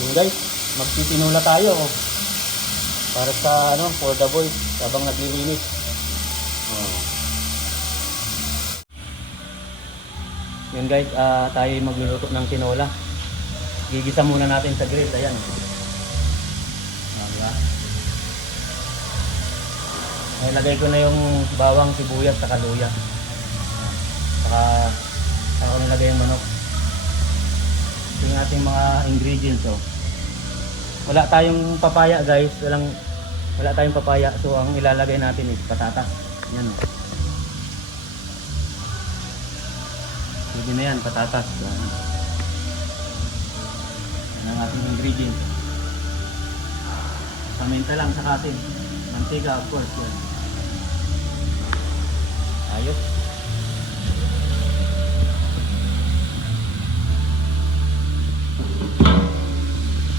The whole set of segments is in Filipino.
Yun guys, magtitinula tayo para sa ano, for the boys habang naglilinis. Oh. Yun guys, tayo magluluto ng tinola. Gigisa muna natin sa grill, ayan. Diba? Ilagay ko na yung bawang, sibuyas, saka luya. Saka ko nilagay yung manok. Ito yung ating mga ingredients. Oh. Wala tayong papaya guys, wala tayong papaya. So ang ilalagay natin is patatas. Yan. Oh. Pwede na yan, patatas. Yan ang ating ingredients. Paminta lang sa asin. Mantika of course. Yan. Ayos.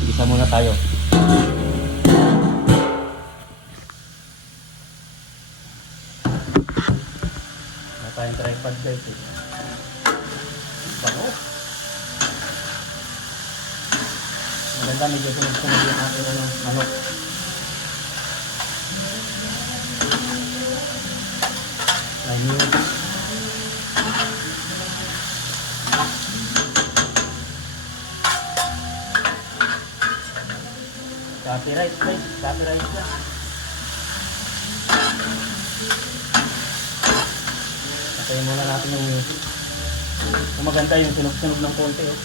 Gisa muna tayo. Wala tayong tripod guys. Bango. Maganda, medyo sunod-sunod yung ating manok. Ayun. Copyright guys, copyright na. Patayin muna natin yung music. Kung maganda yung sunog-sunog ng konti. Oh.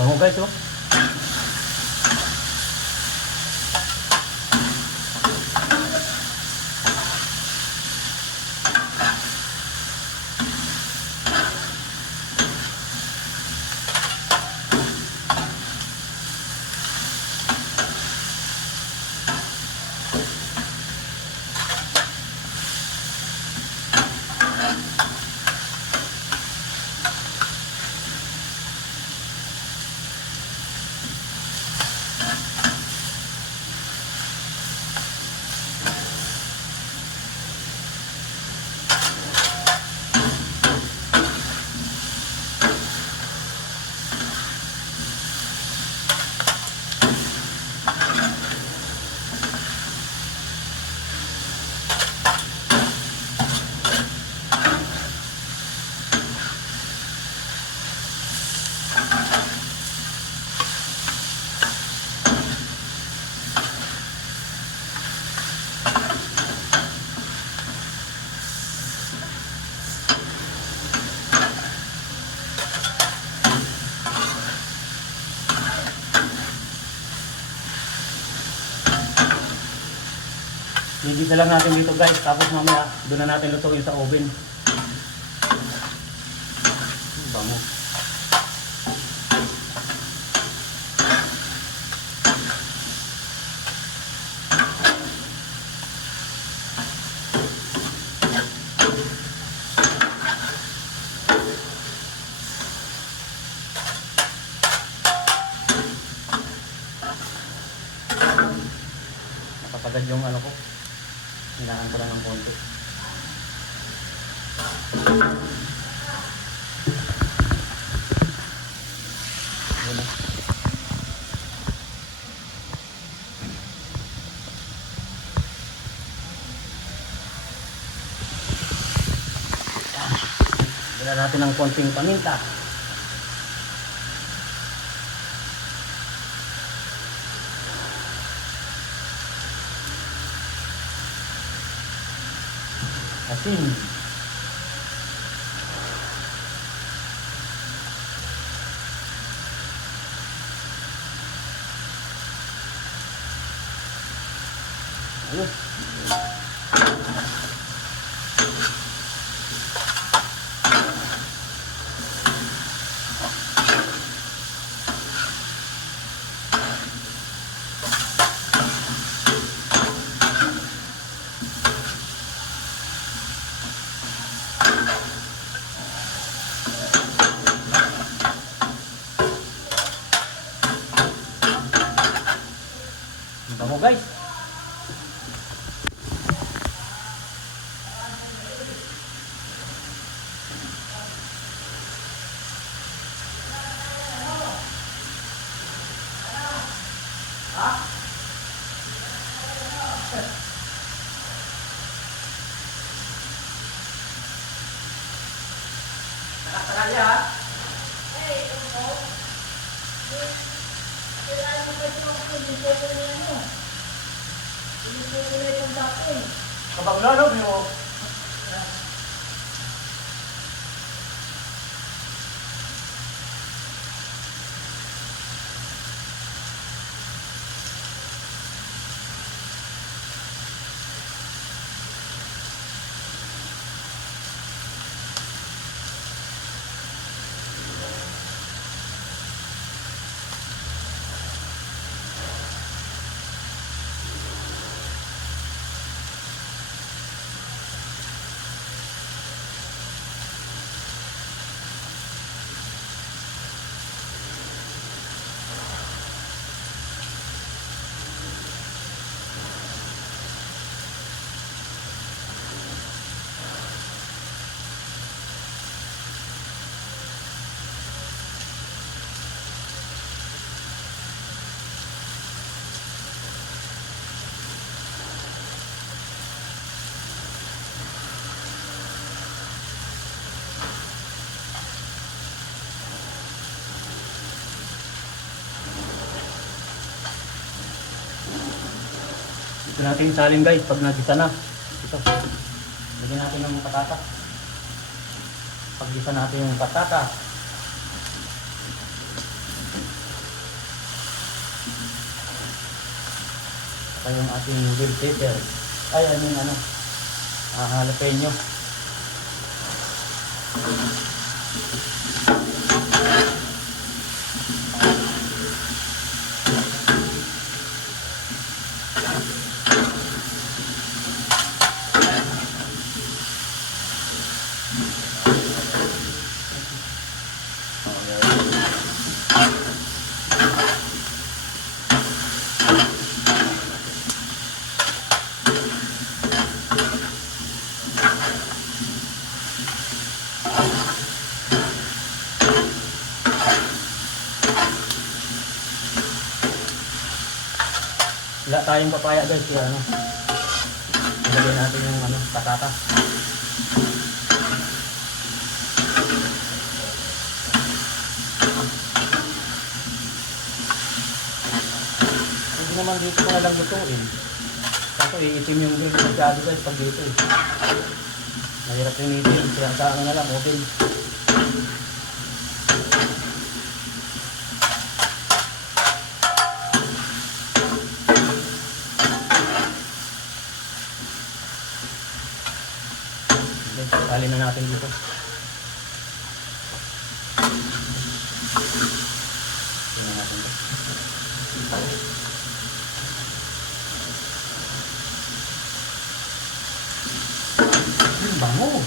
Bango guys, oh. Igisa lang natin dito guys, tapos mamaya doon na natin lutuin sa oven. Bango. Nakapagad yung ano ko. Hinaan ko lang ng konti. Ayan na. Dala natin ng konting paminta. Asin. Ayun. Ang bango guys. Nakatagal niya ha. Kapag lalo mo. Ito natin salin guys pag nagisa na. Ito. Lagyan natin ng patata. Pag gisa natin yung patata. Saka yung ating bell pepper. Ay, ano yung ano? Jalapeno. Wala tayong papaya guys, kaya ano. Ilagay natin yung ano, patata. Hindi naman dito ko na lang lutuin. Kaso iitim yung grill masyado guys pag dito eh. Mahirap yung iitim, kaya sa ano na lang, open. Salin na natin dito. Tingnan natin ito. Bango!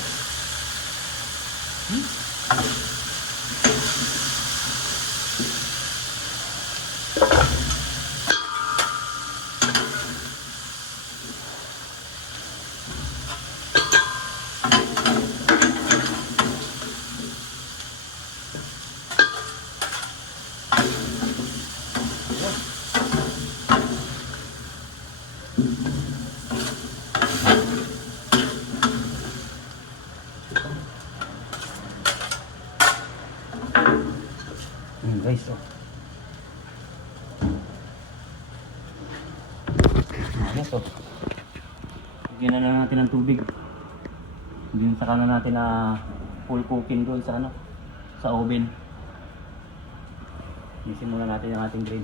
Guys, oh. Ayos, oh. Lagyan na natin ng tubig. Hindi saka na natin na full cooking doon sa ano, sa oven. Isin muna natin ang ating grill.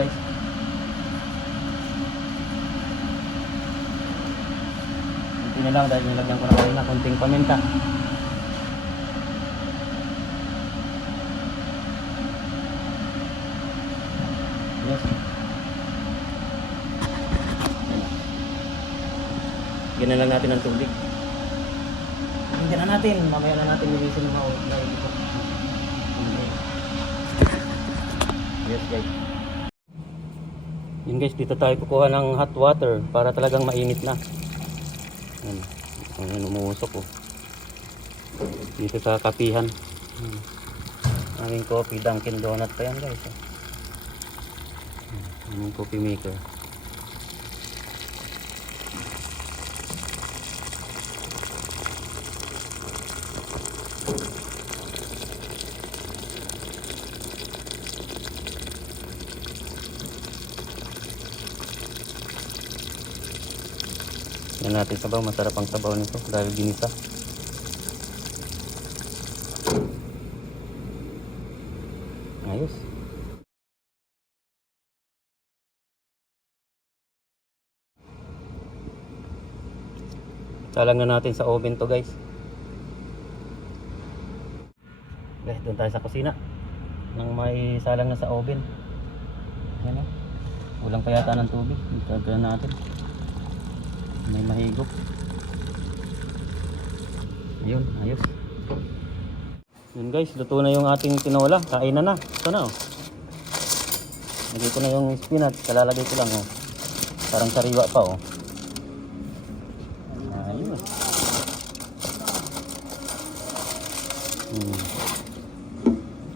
guys. Kunti na lang dahil nilagyan ko na kanina kunting paminta. Yes. Ganyan lang natin ang tubig. Hindi na natin, mamaya na natin nilisin ng mga na ito. Yes guys. Yun guys, dito tayo kukuha ng hot water para talagang mainit na. Yan. Ayan, umuusok oh. Dito sa kapihan. Aming coffee, Dunkin Donut pa yan guys. Aming coffee maker. Yan natin sabaw, masarap ang sabaw nito dahil ginisa. Ayos. Salang na natin sa oven to guys. Guys, doon tayo sa kusina. Nang may salang na sa oven. Yan o. Kulang pa yata ng tubig. Itagyan natin. May mahigop. Ayun, ayos. Yun guys, luto na yung ating tinola. Kain na. Ito na oh. Lagay ko na yung spinach. Kalalagay ko lang oh. Parang sariwa pa oh. Ayun.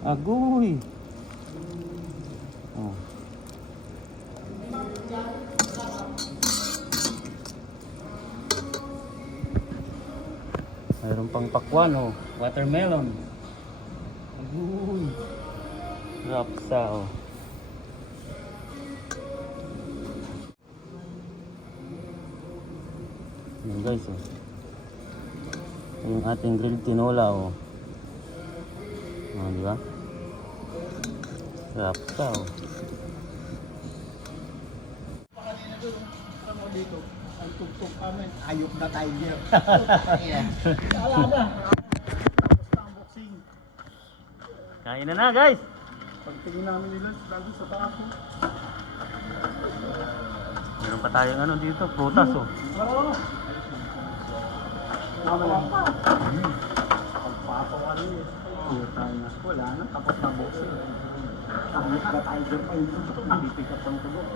Agoy. Oh. Mayroon pang pakwan oh. Watermelon. Agoy. Rapsa oh. Yan guys oh. Yung ating grilled tinola oh. Oh, di ba? Rapsa oh. Dito, ang tuktok kami, ayok na tiger. Wala na. Tapos na ang boxing. Kain na guys. Pagtingin namin nila, lagi sa taas. Meron pa tayong ano dito, prutas oh. Oo. Wala pa. Pagpapawa rin eh. Wala na, tapos na boxing. Ayok na tiger pa yung tuktok. Hindi pick up ang tugo.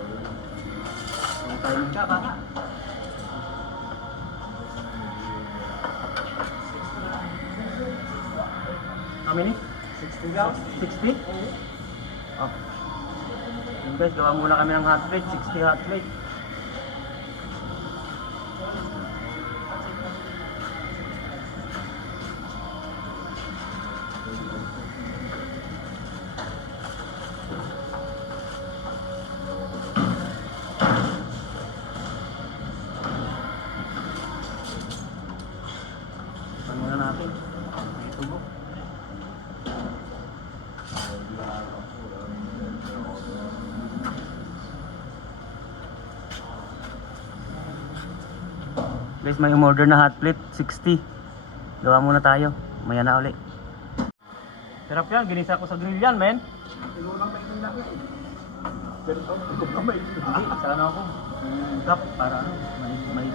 Ang tayo ng tsaka nga. How many? 60 daw. 60? Oh. Yung guys, gawa muna kami ng hot plate, 60 hot plate. Muna natin. May tubo. Guys, may umorder na hot plate, 60. Gawa muna tayo. Maya na uli. Sarap yan, ginisa ko sa grill yan, men. Tinulang may nila ko eh. Pero ito pa may Hindi, sana ako. Tap, para ano, may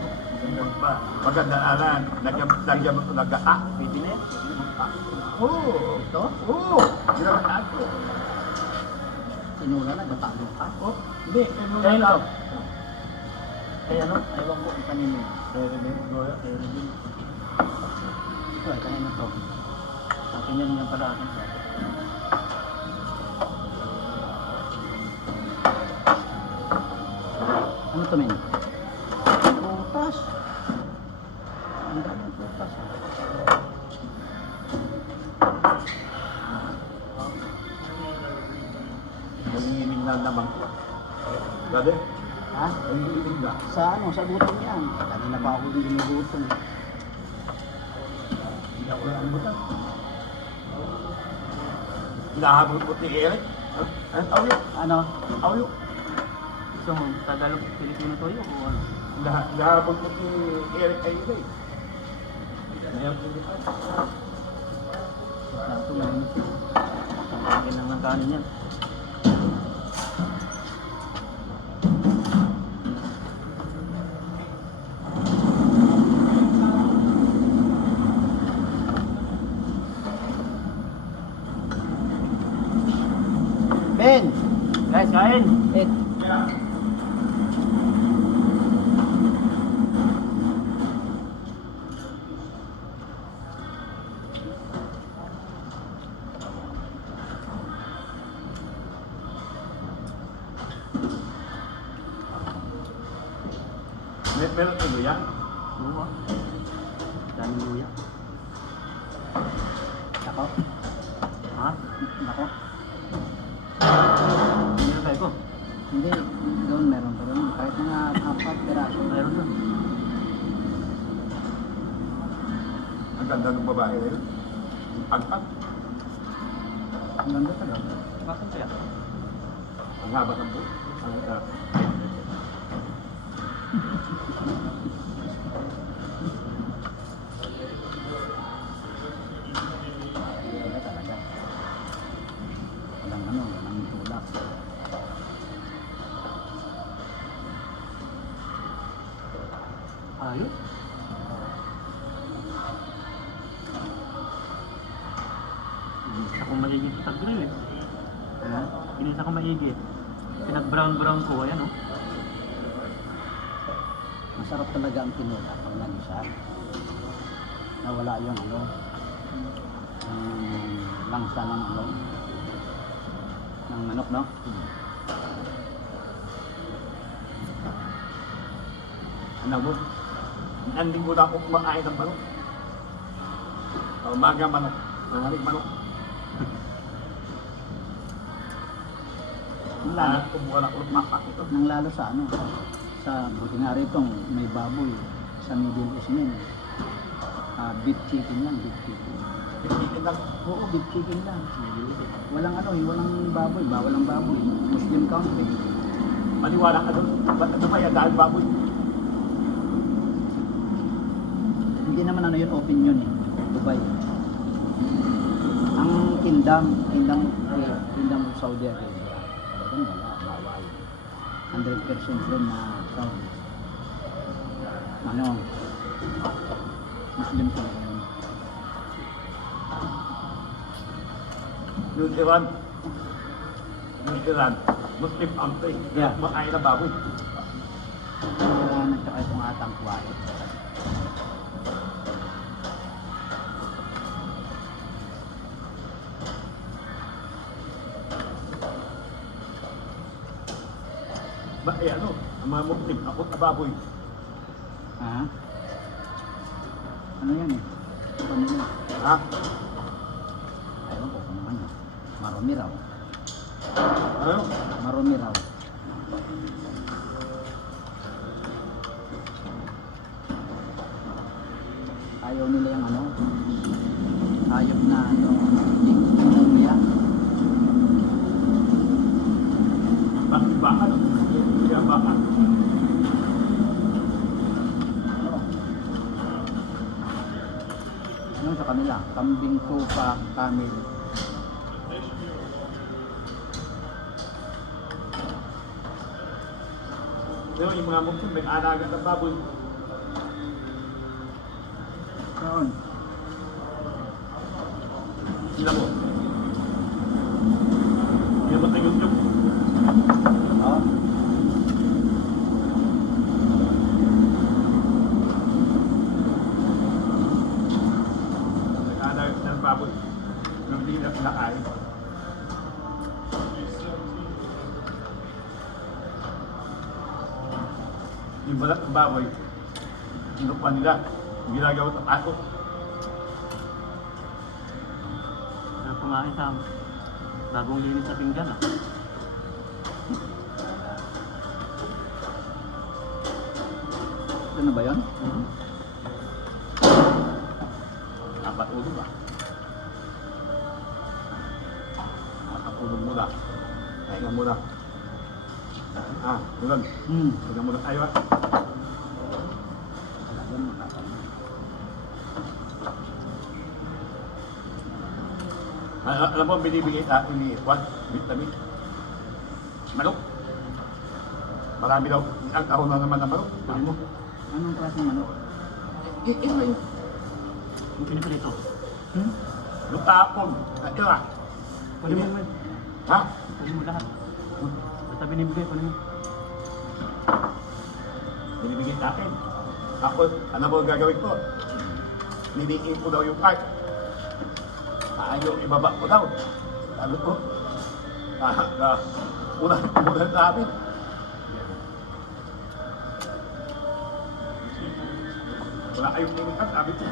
magandaan. Nagyam ito nag-a. pwede na yan. Oo. Ito? Oo. Ginagataan ko. Sinula na, gatalo ka. Oh, hindi. Kaya ito. Kaya ano, ayaw ko ang kanina. Pero din, Noya. Pero din. Ay, kaya na to. Akin yan pala akin. Ano to, men? Putas. Ang dami ng prutas. Nanginginig na naman ko. Gabi? Ha? Nanginginig na. Sa ano? Sa gutom yan. Kanina pa ako din ginugutom. Hindi ako na amutan. Hinahabol ko ni Eric. Ano tawag yun? Ano? Tawag yun? gusto mo? Tagalog, Filipino toyo o ano? Nahabol ko si Eric Aylay. Mayroon ko dito. Ito lang. Lagyan lang ng kanin yan. Ben! Guys, kain! Eh, Meron ko yan. Oo ah. Daming luya. Nako. Ha? Nako. Meron kayo ko? Hindi. Doon meron pa rin. Kahit mga 4 piraso. Meron doon. Ang ganda ng babae na yun. Pagpag. Ang ganda talaga. Bakit kaya? Ang haba ng buhok. Ganda talaga. Walang ano, walang tulak. Ayos. Inis ako maigi sa grill eh. Ha? Inis ako maigi. Pinag-brown-brown ko, ayan oh. Masarap talaga ang tinola pag nag-isa. Nawala yung ano, langsa ng ano, ng manok, no? Ano mo? Anding ko na ako kumakain ng manok. Umaga manok. Nangaling manok. Nang Kumuha na ulit mapak ito. nang lalo sa ano, sa buti nga rito may baboy sa Middle East yun. Beef chicken lang, beef chicken. Pipitin lang. Oo, beef chicken lang. Walang ano, walang baboy, bawal ang baboy. Muslim country. Maniwala ka doon. Ba't ito ba yan? Dahil baboy. Hindi naman ano yun, open yun eh. Dubai. Ang kingdom of Saudi Arabia. Talagang wala, bawal. 100% rin na Saudi. Ano, Muslim talaga yun. Yung Iran. Muslim country. Yeah. Kumakain na baboy. Kaya nagtsaka itong atang kuwait. Ano? Ang mga Muslim. Ako na baboy. Ha? Ano yan eh? Ano yan? Ha? Ayaw ko kung ano. Marumi raw. Ano? Marumi raw. Ayaw nila yung ano. Hayop na ano. Marumi yan. Bakit baka? No? Kaya baka. Ano sa kanila? Kambing, tupa, camel. Pero yung mga Muslim, may alaga ng baboy. Noon. Sila mo. Hindi ba tayo yung Oh. may alaga ng baboy. Yung hindi na pinakain. Yung balat ng baboy, sinupan nila. Ginagawa ng ato. Pero kumain sa bagong linis sa pinggan ah. Ito na ba yun? Apat ulo ba? Apat ulo muna. Kaya muna. Bulan. Mudah-mudah tayo ah. Talagang makakain. Alam mo, binibigay sa akin ni Juan, vitamin. Manok. Marami daw. Ang kahon na naman ng manok. Kunin mo. Anong klaseng manok? Ino yun. Yung pinipirito. Yung tapon. Ito ah. Kunin mo yun. Ha? Kunin mo lahat. Basta binibigay, kunin mo. Binibigay sa akin. Ako, ano ba ang gagawin ko? Niniin ko daw yung cart. Ayaw ibaba ko daw. Sabi ko, unang sabi. Wala kayong tingin sabi ko.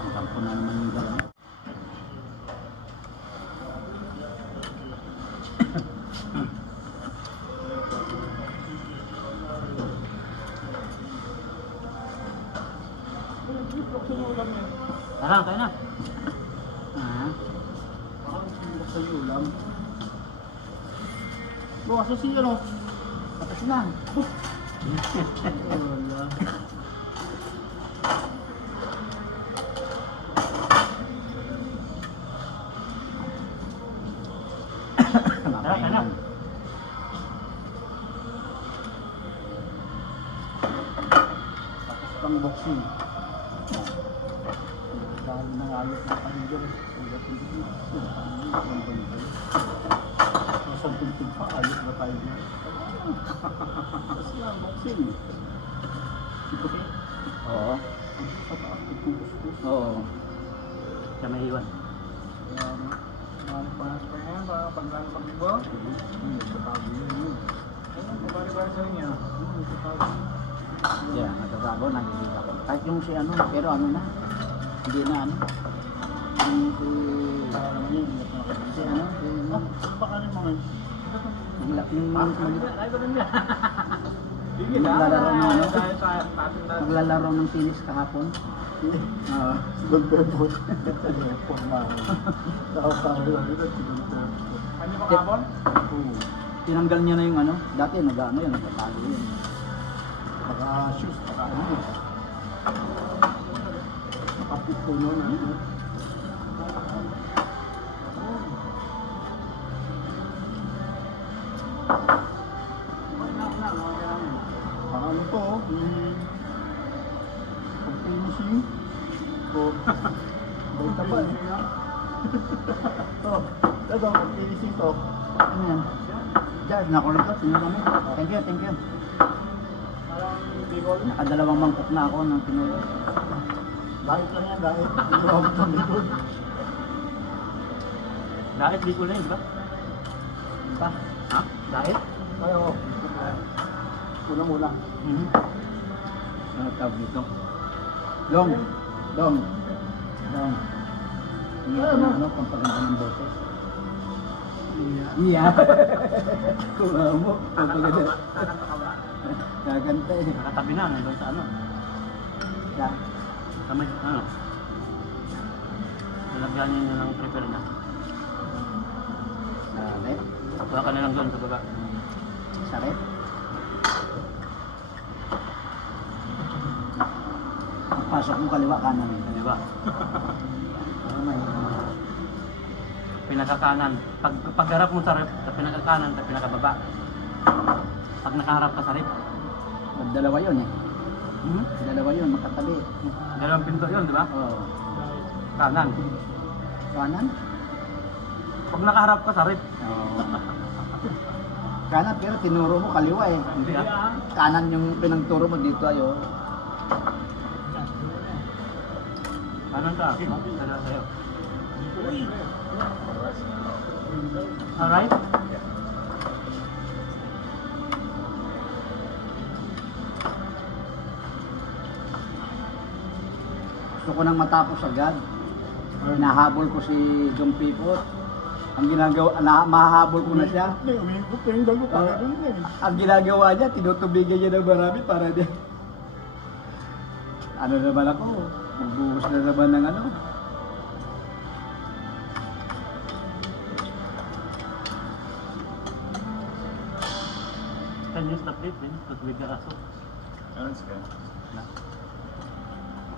Ang kampo na naman yung gano'n. Tara, tayo na. Sa ulam. Bukas na siya, no? Tapos na. Wala. Tara, tayo na. Tapos pang boxing. Dahil nang ayos na pahigil. Sa pintig pa, ayos na tayo na. Tapos na, boxing. Oo. Oo. Siya may iwan. Yeah, natatago, nagiging ako. Kahit yung si ano, pero ano na, hindi na ano. Yung si ano, baka rin mga maglalaro ng ano, maglalaro ng tennis kahapon. Oo. Ano ba kapon? Tinanggal niya na yung ano, dati nag-ano yun, nagtatago yun. Baka shoes, baka ano. Kapit ko nun. Ano to? Pag-finishing. O, baita ba? To, ito, pag-finishing to. Ano yan? Diyan, nakulit ko, sinunod. Thank you, thank you. Nakadalawang mangkok na ako ng pinulo. Dahil lang yan, dahil. Hindi mo ako ng likod. Dahil di ko na yun, di ba? Pa? Ha? Dahil? Ayaw. Muna. Ano tawag dito? Dong. Dong. Dong. Ano, pampaganda ng boses. Iya. Kung mo, pampaganda. Gaganta eh. Nakatabi na, nandun sa ano. Yeah. Sa may, ano. Nalagyan niya ng prepare na. Saret. Wala ka na lang doon sa baba. Saret. Pasok mo kaliwa kanan eh. Di ba? Ano may Pinakakanan. Pagharap mo sa rep, sa pinakakanan, sa pinakababa. Pag nakaharap ka sa rep. dalawa yun eh. Dalawa yun, makatabi. Dalawang pinto yun, di ba? Oo. Kanan. Kanan? Pag nakaharap ka sa rep. Oo. Kanan pero tinuro mo kaliwa eh. Hindi ah. Kanan yung pinagturo mo dito ayo. Kanan ka. Dala sa'yo. Alright? Gusto ko nang matapos agad. Hinahabol ko si Dong Pipot. Ang ginagawa, mahahabol ko na siya. Umiikot ko yung dalo para doon eh. Ang ginagawa niya, tinutubigan niya ng marami para di... Ano naman ako? Magbuhos na naman ng ano. Kan yung stop date din, pag-wig na aso. Ano siya?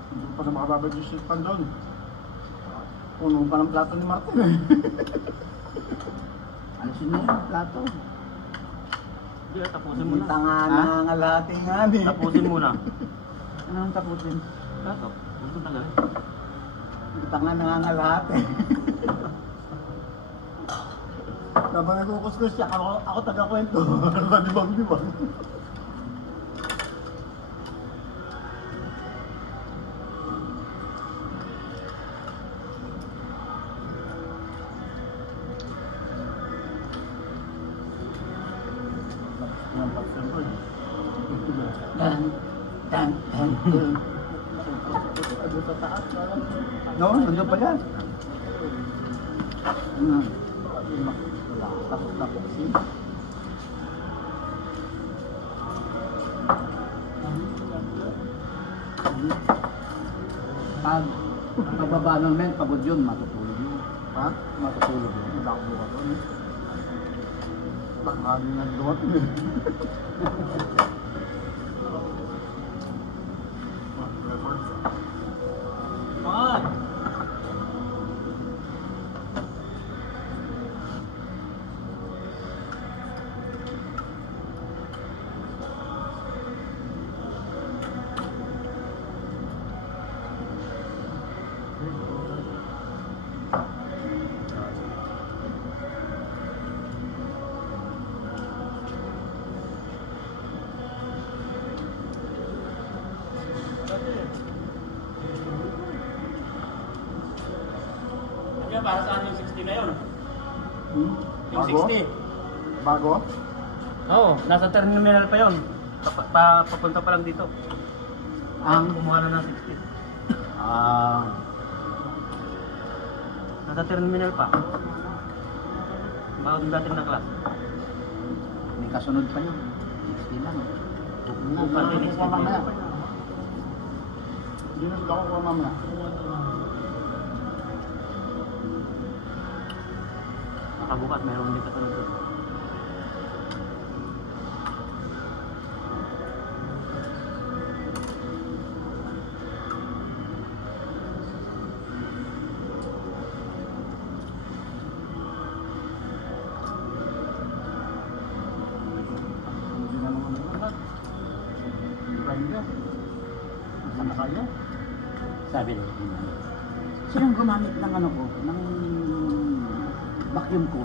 Hindi ko pa na makababad yung shit pan doon. Puno pa ng plato ni Martin eh. Ano sino yun? Plato. Hindi, tapusin mo Hindi na. tanga Ha? nangangalati nga ni. Tapusin mo na. Anong tapusin? Plato. Gusto tagal. Hindi tanga nangangalati. Habang nagkukuskus siya, ako taga-kwento. Ano ba, libang-libang? Ang pag-sembol. Dan, dan, dan, dan. Ano sa taas, parang... No, nandun pa yan. Ano? Tapos si. Pagbaba nun men, pagod yun, matutulog yun. Ha? Matutulog yun. Nakakbo ka doon. Tanghali na dumating eh. Mahal! Kaya para saan yung 60 na yun? Hmm? Yung Bago? 60? Bago? Oo, nasa terminal pa yun. Papunta pa lang dito. Ang, Kumuha na ng 60. Nasa terminal pa. Bago dating na class. may kasunod pa yun. 60 lang. Bukas din Kukuha mamaya. Hindi na sila kukuha mamaya. Nakabukas, mayroon din kasunod doon. Hindi na naman naman. Ganda. Saan na kayo? Sabi niya. Sinong gumamit ng ano ko? Ng vacuum ko?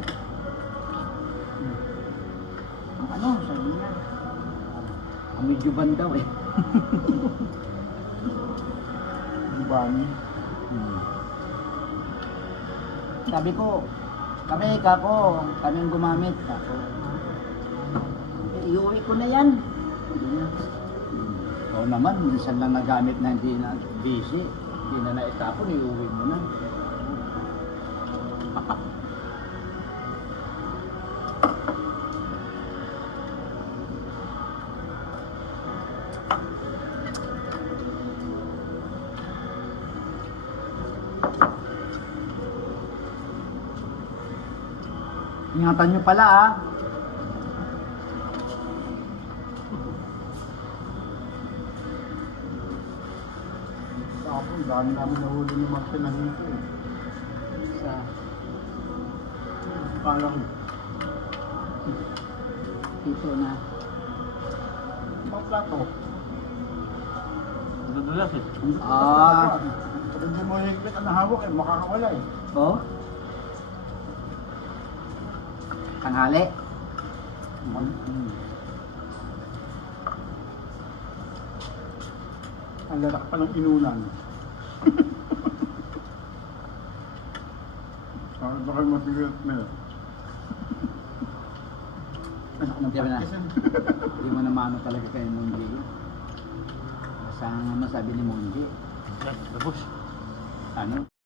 Ang ano, sabi niya. Medyo ban daw eh. Ang bani. Sabi ko, kaming gumamit. Ako, iuwi ko na yan. Sabi niya. Oo naman, minsan lang nagamit na hindi na busy. Hindi na naitapon, iuwi mo na. Ingatan nyo pala ah. Ako, ang dami namin nahuli ng mga pinahito eh. Sa Kala ko, ito na. mga plato. Nadulas eh. Ah. Pag hindi mo higpit ang nahawak eh, makakawala eh. Oh? Tanghali. Ang lalak pa ng inunan. Baka mabigat na. Hindi mo na. Hindi mo na mano talaga kay Monji. Basta ang masabi ni Monji. Yes, the bush. Ano?